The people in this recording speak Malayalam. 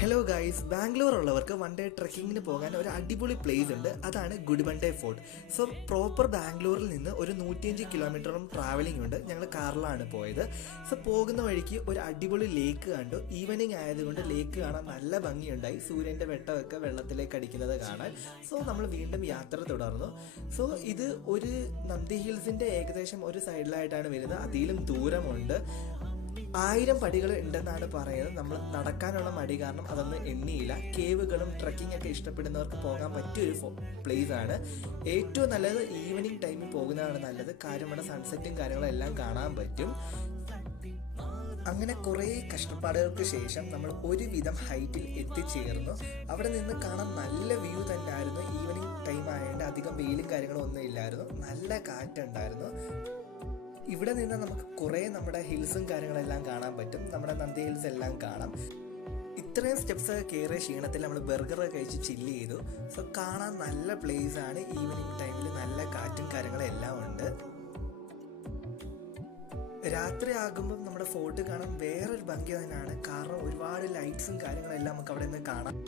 ഹലോ ഗൈസ്, ബാംഗ്ലൂർ ഉള്ളവർക്ക് വൺ ഡേ ട്രെക്കിങ്ങിന് പോകാൻ ഒരു അടിപൊളി പ്ലേസ് ഉണ്ട്. അതാണ് ഗുഡിബണ്ടെ ഫോർട്ട്. സോ പ്രോപ്പർ ബാംഗ്ലൂരിൽ നിന്ന് ഒരു 105 കിലോമീറ്ററും ട്രാവലിംഗ് ഉണ്ട്. ഞങ്ങൾ കാറിലാണ് പോയത്. സോ പോകുന്ന വഴിക്ക് ഒരു അടിപൊളി ലേക്ക് കണ്ടു. ഈവനിങ് ആയതുകൊണ്ട് ലേക്ക് കാണാൻ നല്ല ഭംഗിയുണ്ടായി. സൂര്യൻ്റെ വെട്ടമൊക്കെ വെള്ളത്തിലേക്ക് അടിക്കുന്നത് കാണാൻ. സോ നമ്മൾ വീണ്ടും യാത്ര തുടർന്നു. സോ ഇത് ഒരു നന്ദി ഹിൽസിൻ്റെ ഏകദേശം ഒരു സൈഡിലായിട്ടാണ് വരുന്നത്. അതിലും ദൂരമുണ്ട്. 1000 പടികൾ ഉണ്ടെന്നാണ് പറയുന്നത്. നമ്മൾ നടക്കാനുള്ള മടി കാരണം അതൊന്നും എണ്ണിയില്ല. കേവുകളും ട്രക്കിംഗ് ഒക്കെ ഇഷ്ടപ്പെടുന്നവർക്ക് പോകാൻ പറ്റിയൊരു പ്ലേസ് ആണ്. ഏറ്റവും നല്ലത് ഈവനിങ് ടൈമിൽ പോകുന്നതാണ് നല്ലത്. കാര്യം ഇവിടെ സൺസെറ്റും കാര്യങ്ങളും എല്ലാം കാണാൻ പറ്റും. അങ്ങനെ കുറേ കഷ്ടപ്പാടുകൾക്ക് ശേഷം നമ്മൾ ഒരുവിധം ഹൈറ്റിൽ എത്തിച്ചേർന്നു. അവിടെ നിന്ന് കാണാൻ നല്ല വ്യൂ തന്നെ ആയിരുന്നു. ഈവനിങ് ടൈം ആയതുകൊണ്ട് അധികം വെയിലും കാര്യങ്ങളും ഒന്നും ഇല്ലായിരുന്നു. നല്ല കാറ്റുണ്ടായിരുന്നു. ഇവിടെ നിന്ന് നമുക്ക് കുറേ നമ്മുടെ ഹിൽസും കാര്യങ്ങളെല്ലാം കാണാൻ പറ്റും. നമ്മുടെ നന്ദി ഹിൽസ് എല്ലാം കാണാം. ഇത്രയും സ്റ്റെപ്സ് കയറിയ ക്ഷീണത്തിൽ നമ്മൾ ബർഗറൊക്കെ കഴിച്ച് ചില്ല് ചെയ്തു. സോ കാണാൻ നല്ല പ്ലേസ് ആണ്. ഈവനിങ് ടൈമിൽ നല്ല കാറ്റും കാര്യങ്ങളും എല്ലാം ഉണ്ട്. രാത്രി ആകുമ്പം നമ്മുടെ ഫോർട്ട് കാണാൻ വേറൊരു ഭംഗി തന്നെയാണ്. കാരണം ഒരുപാട് ലൈറ്റ്സും കാര്യങ്ങളെല്ലാം നമുക്ക് അവിടെ നിന്ന് കാണാം.